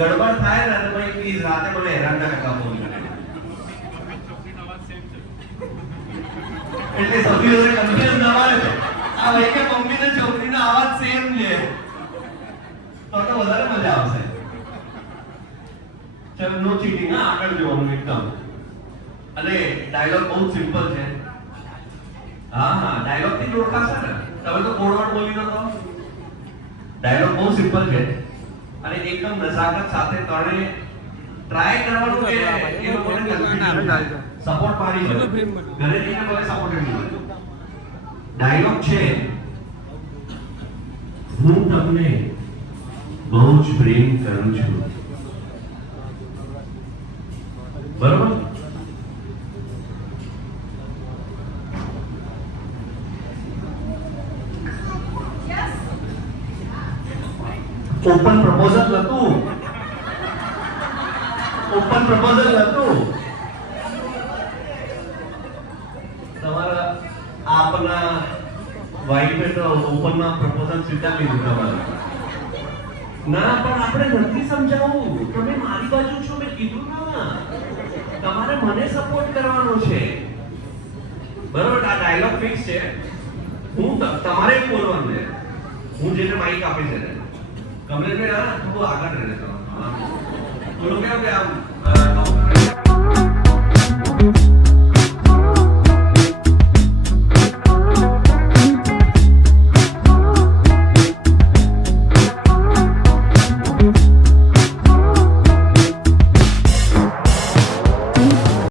ગડબડ થાય ને તો ભાઈ પ્લીઝ રાતે મને હેરાન ના કરતા ફોન એટલે સૌથી વધારે કન્ફ્યુઝ ના આવે આ ભાઈ કે મમ્મી ને છોકરીનો અવાજ સેમ છે તો વધારે મજા આવશે. ચલો નો ચીટિંગ, હા આગળ જોવાનું એકદમ. અને ડાયલોગ બહુ સિમ્પલ છે. હા હા ડાયલોગ થી ઓળખાશે ને, તમે તો કોડવર્ડ બોલી દો તો. ડાયલોગ બહુ સિમ્પલ છે અને એકદમ નજાકત સાથે તણે ટ્રાય કરવાનું કે એ લોકોને સપોર્ટ પાડી છે. ઘરે જઈને કોઈ સપોર્ટ નહીં મળે. ડાયલોગ છે, હું તમને બહુ જ પ્રેમ કરું છું. બરોબર? ઓપન પ્રપોઝલ હતું. ઓપન પ્રપોઝલ હતું. તમારા આપના વાઈફે તો ઓપન માં પ્રપોઝલ સ્વીકારી લીધું તમારે. ના પણ આપણે નથી સમજાવવું. તમે મારી બાજુ છો, મેં કીધું ના. તમારે મને સપોર્ટ કરવાનો છે. બરોબર? આ ડાયલોગ ફિક્સ છે. હું તમારે જ બોલવાનું છે. હું જેને માઈક આપી છે ને કમલેશભાઈ, હા થોડું આગળ રહે. થોડું કેવું કે આમ